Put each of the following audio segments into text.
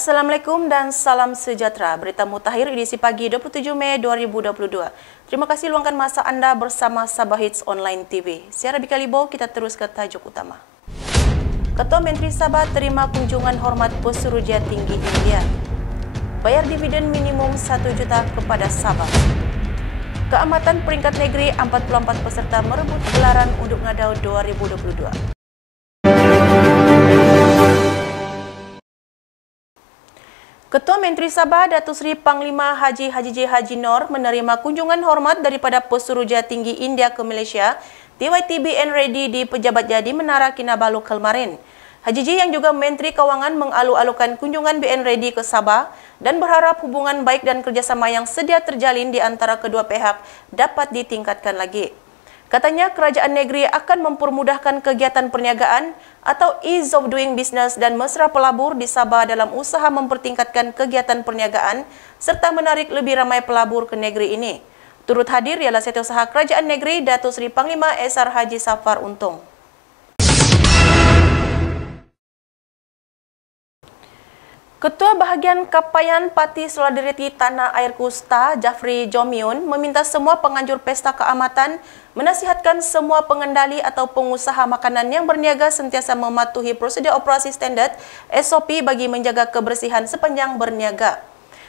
Assalamualaikum dan salam sejahtera. Berita Mutakhir edisi pagi 27 Mei 2022. Terima kasih luangkan masa anda bersama Sabah Hits Online TV. Secara Bikalibo, kita terus ke tajuk utama. Ketua Menteri Sabah terima kunjungan hormat Pesuruhjaya Tinggi India. Bayar dividen minimum 1 juta kepada Sabah. Keamatan peringkat negeri 44 peserta merebut gelaran Unduk Ngadau 2022. Ketua Menteri Sabah Datuk Seri Panglima Haji J. Haji Noor menerima kunjungan hormat daripada Pesuruhjaya Tinggi India ke Malaysia, TYT BN Reddy di Pejabat Jadi Menara Kinabalu kemarin. Haji J yang juga Menteri Kewangan mengalu-alukan kunjungan BN Reddy ke Sabah dan berharap hubungan baik dan kerjasama yang sedia terjalin di antara kedua pihak dapat ditingkatkan lagi. Katanya kerajaan negeri akan mempermudahkan kegiatan perniagaan atau ease of doing business dan mesra pelabur di Sabah dalam usaha mempertingkatkan kegiatan perniagaan serta menarik lebih ramai pelabur ke negeri ini. Turut hadir ialah Setiausaha Kerajaan Negeri Datuk Seri Panglima SR Haji Safar Untung. Ketua Bahagian Kapaian Parti Solidariti Tanah Air Kusta, Jafri Jomiun, meminta semua penganjur pesta keamatan menasihatkan semua pengendali atau pengusaha makanan yang berniaga sentiasa mematuhi prosedur operasi standard SOP bagi menjaga kebersihan sepanjang berniaga.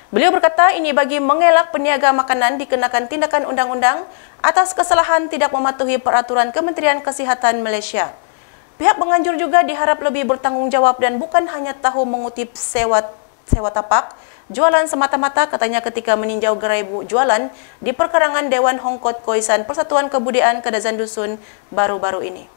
Beliau berkata ini bagi mengelak peniaga makanan dikenakan tindakan undang-undang atas kesalahan tidak mematuhi peraturan Kementerian Kesihatan Malaysia. Pihak penganjur juga diharap lebih bertanggungjawab dan bukan hanya tahu mengutip sewa tapak, jualan semata-mata, katanya ketika meninjau gerai jualan di perkarangan Dewan Hongkot Khoisan Persatuan Kebudayaan Kadazan Dusun baru-baru ini.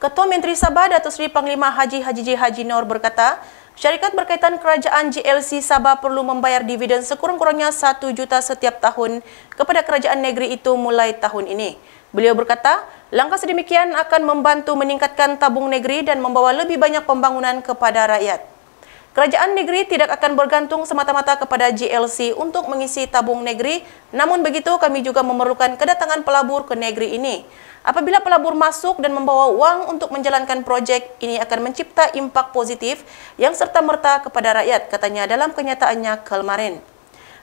Ketua Menteri Sabah Datuk Seri Panglima Haji J. Haji Noor berkata, syarikat berkaitan kerajaan JLC Sabah perlu membayar dividen sekurang-kurangnya 1 juta setiap tahun kepada kerajaan negeri itu mulai tahun ini. Beliau berkata, langkah sedemikian akan membantu meningkatkan tabung negeri dan membawa lebih banyak pembangunan kepada rakyat. Kerajaan negeri tidak akan bergantung semata-mata kepada JLC untuk mengisi tabung negeri, namun begitu kami juga memerlukan kedatangan pelabur ke negeri ini. Apabila pelabur masuk dan membawa wang untuk menjalankan projek, ini akan mencipta impak positif yang serta-merta kepada rakyat, katanya dalam kenyataannya kemarin.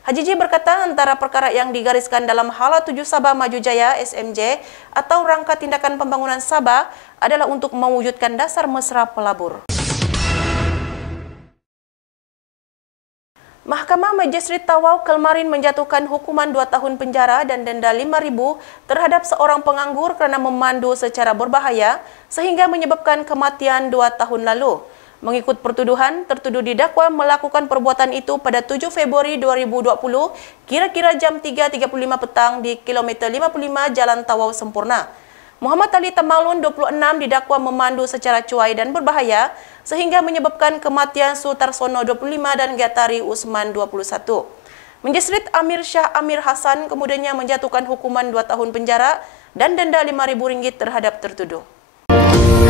Haji J berkata antara perkara yang digariskan dalam Hala 7 Sabah Maju Jaya SMJ atau rangka tindakan pembangunan Sabah adalah untuk mewujudkan dasar mesra pelabur. Mahkamah Magistrate Tawau kemarin menjatuhkan hukuman 2 tahun penjara dan denda RM5,000 terhadap seorang penganggur kerana memandu secara berbahaya sehingga menyebabkan kematian 2 tahun lalu. Mengikut pertuduhan, tertuduh didakwa melakukan perbuatan itu pada 7 Februari 2020 kira-kira jam 3.35 petang di kilometer 55 Jalan Tawau Sempurna. Muhammad Ali Tamalun, 26, didakwa memandu secara cuai dan berbahaya sehingga menyebabkan kematian Sutarsono, 25, dan Gatari Usman, 21. Magistrate Amir Shah Amir Hassan kemudiannya menjatuhkan hukuman 2 tahun penjara dan denda RM5,000 terhadap tertuduh.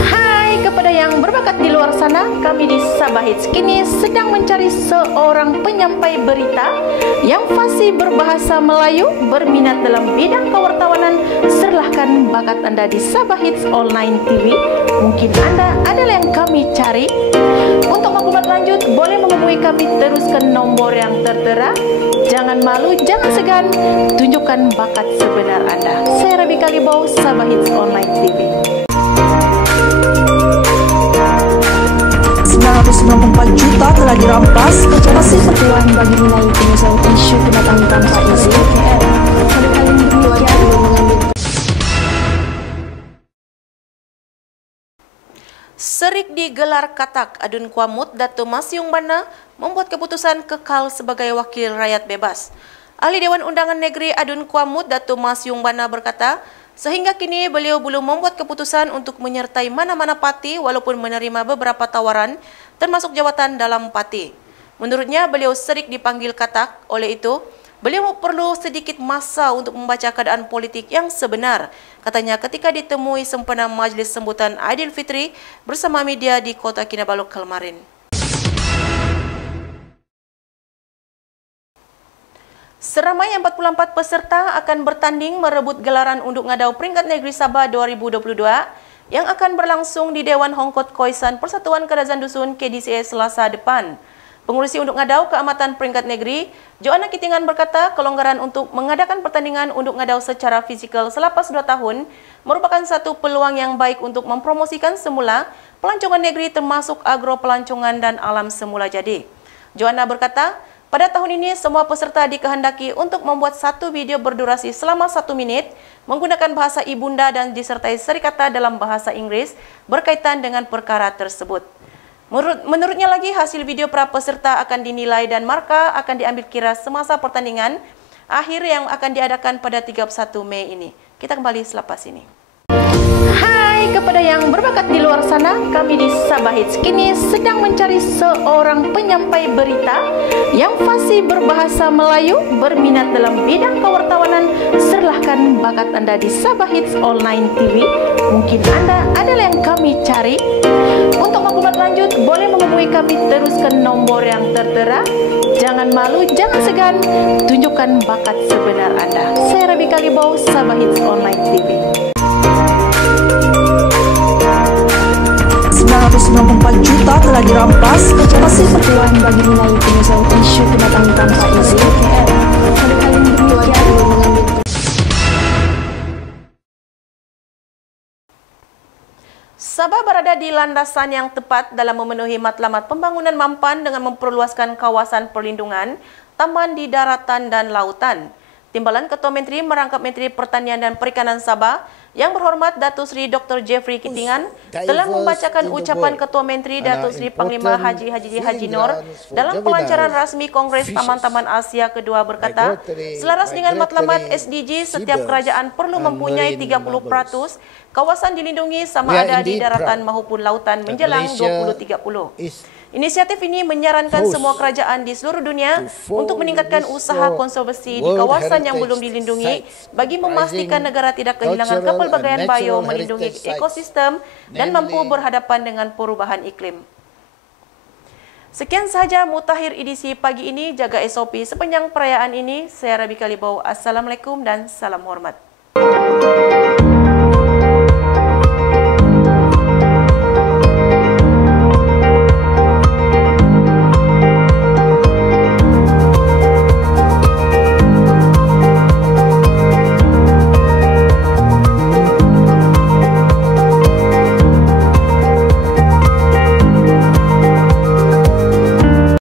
Hai kepada yang berbakat di luar sana, kami di Sabah Hits kini sedang mencari seorang penyampai berita yang fasih berbahasa Melayu, berminat dalam bidang kewartawanan. Serahkan bakat anda di Sabah Hits Online TV. Mungkin anda adalah yang kami cari. Untuk maklumat lanjut, boleh menghubungi kami terus ke nombor yang tertera. Jangan malu, jangan segan, tunjukkan bakat sebenar anda. Saya Rabi Kalibau, Sabah Hits Online TV. 994 juta telah dirampas masih perjuangan bagi mengenai penyelesaian isu pendatangan tanpa izin KL. Pada kali ini demikian mengambil Serik digelar katak Adun Kuamut Dato' Mas Yung Bana membuat keputusan kekal sebagai wakil rakyat bebas. Ahli Dewan Undangan Negeri Adun Kuamut Dato' Mas Yung Bana berkata, sehingga kini beliau belum membuat keputusan untuk menyertai mana-mana parti walaupun menerima beberapa tawaran termasuk jawatan dalam parti. Menurutnya beliau serik dipanggil katak, oleh itu beliau perlu sedikit masa untuk membaca keadaan politik yang sebenar. Katanya ketika ditemui sempena majlis sambutan Aidilfitri bersama media di Kota Kinabalu kemarin. Seramai 44 peserta akan bertanding merebut gelaran Unduk Ngadau Peringkat Negeri Sabah 2022 yang akan berlangsung di Dewan Hongkot Khoisan Persatuan Kadazan Dusun KDCA Selasa depan. Pengurusi Unduk Ngadau Keamatan Peringkat Negeri, Joanna Kitingan berkata kelonggaran untuk mengadakan pertandingan Unduk Ngadau secara fizikal selepas 2 tahun merupakan satu peluang yang baik untuk mempromosikan semula pelancongan negeri termasuk agro pelancongan dan alam semula jadi. Joanna berkata, pada tahun ini semua peserta dikehendaki untuk membuat satu video berdurasi selama 1 menit menggunakan bahasa ibunda dan disertai serikata dalam bahasa Inggris berkaitan dengan perkara tersebut. Menurutnya lagi, hasil video para peserta akan dinilai dan markah akan diambil kira semasa pertandingan akhir yang akan diadakan pada 31 Mei ini. Kita kembali selepas ini. Hai kepada yang berbakat di luar sana, kami di Sabah Hits kini sedang mencari seorang penyampai berita yang fasih berbahasa Melayu, berminat dalam bidang kewartawanan. Serahkan bakat Anda di Sabah Hits Online TV. Mungkin Anda adalah yang kami cari. Untuk maklumat lanjut, boleh menghubungi kami terus ke nomor yang tertera. Jangan malu, jangan segan, tunjukkan bakat sebenar Anda. Saya Rabi Kalibau, Sabah Hits Online TV. 994 juta telah dirampas, masih perjuangan bagi nilai penyelesaian isu pendatang tanpa izin KL. Pada kali ini demikian mengambil. Sabah berada di landasan yang tepat dalam memenuhi matlamat pembangunan mampan dengan memperluaskan kawasan perlindungan, taman di daratan dan lautan. Timbalan Ketua Menteri merangkap Menteri Pertanian dan Perikanan Sabah yang berhormat Datuk Seri Dr. Jeffrey Kitingan telah membacakan ucapan Ketua Menteri Datuk Seri Panglima Haji Haji Nur dalam pelancaran rasmi Kongres Taman-Taman Asia kedua berkata, selaras dengan matlamat SDG, setiap kerajaan perlu mempunyai 30% kawasan dilindungi sama ada di daratan maupun lautan menjelang 2030. Inisiatif ini menyarankan semua kerajaan di seluruh dunia untuk meningkatkan usaha konservasi di kawasan yang belum dilindungi bagi memastikan negara tidak kehilangan kepelbagaian bio, melindungi ekosistem dan mampu berhadapan dengan perubahan iklim. Sekian sahaja Mutakhir edisi pagi ini. Jaga SOP sepanjang perayaan ini. Saya Rabi Kalibau. Assalamualaikum dan salam hormat.